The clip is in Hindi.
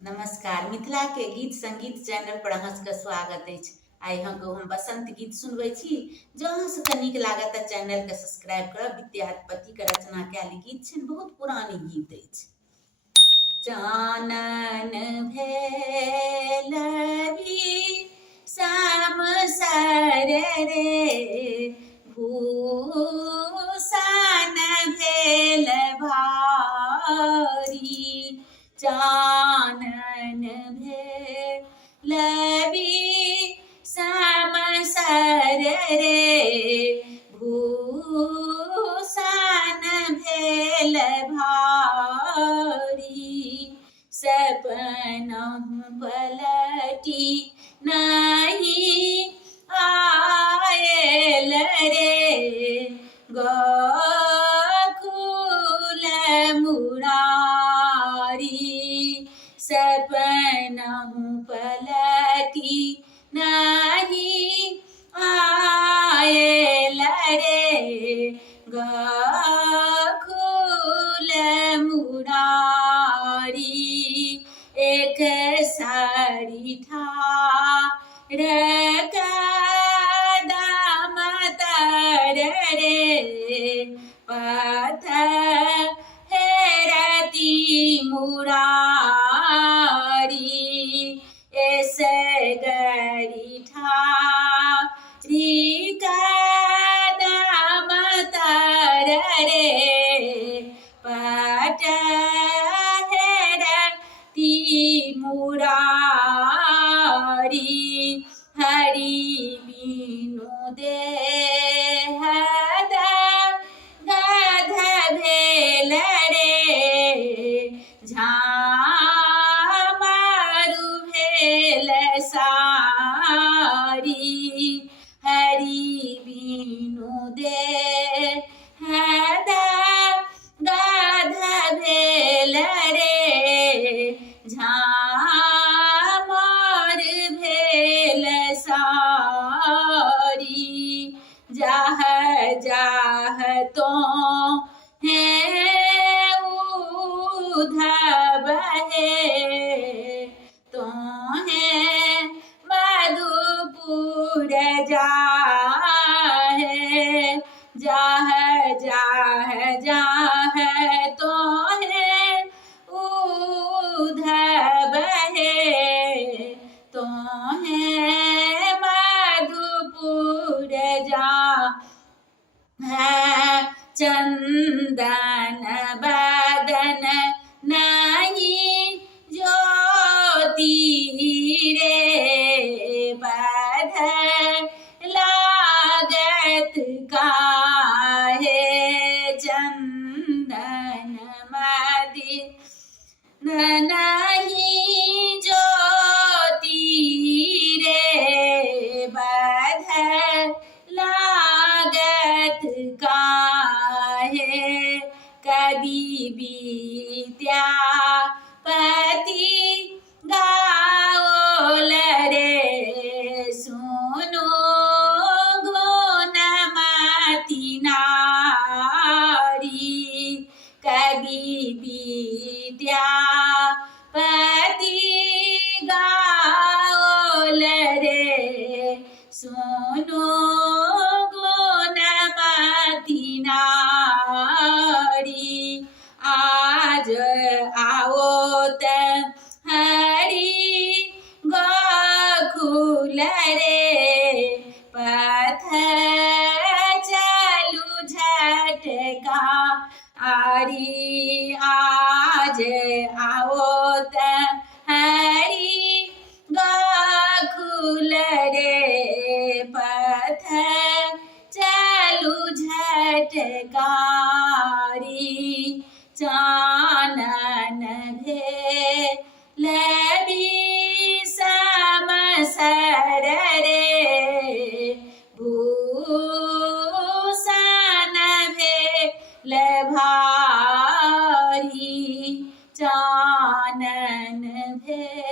नमस्कार। मिथिला के गीत संगीत चैनल पर अहाँ सबके स्वागत अछि। आइ हम बसंत गीत सुनबै छी। जँ अहाँ सबके नीक लागत तऽ चैनल के सब्सक्राइब करब। विद्यापति के रचना कयल गीत छनि, बहुत पुरानी गीत अछि। चानन भेल श्याम सर रे, भूषण भेल भारी। चानन भेल श्याम सर रे, भूषण भेल भारी। सपनहुँ पलटी नहीं आयल रे, गोकुल मुरारी। सपनहुँ पलटी नहीं आयल रे, गोकुल मुरारी। एक सारी ठाढ़ कदम तर रे, पथ हेरती मुरारी। एस गरी ठाढ़ी कदम तर रे, पथ हेरती मुरारी। हरि बिनु देह गध भेल रे, झामरू भेल सारी। हरि बिनु देह गध भेल रे, झामर भेल सारी। जाह जाह तो है उधव है, तो है मधुपुर जाहे। जाह जाह जाह तो है उधव है, तो है मधुपुर जा है। चंदन बदन नहीं ज्योति रे, बध लागत काहे। चंदन मदि नहीं ज्योति रे, बध लागत काहे। कवि विद्यापति गाओल रे, सुनो गुणमति नारी। कवि विद्यापति गाओल रे, सुनो गुणमति नारी। आज आओ त हरि गोकुल रे, पथ चलू झटका आरी। आज आओ त हरि गोकुल रे, पथ चलू झटकारी। चानन भेल श्याम सर रे, भूषण भेल भारी। चानन भेल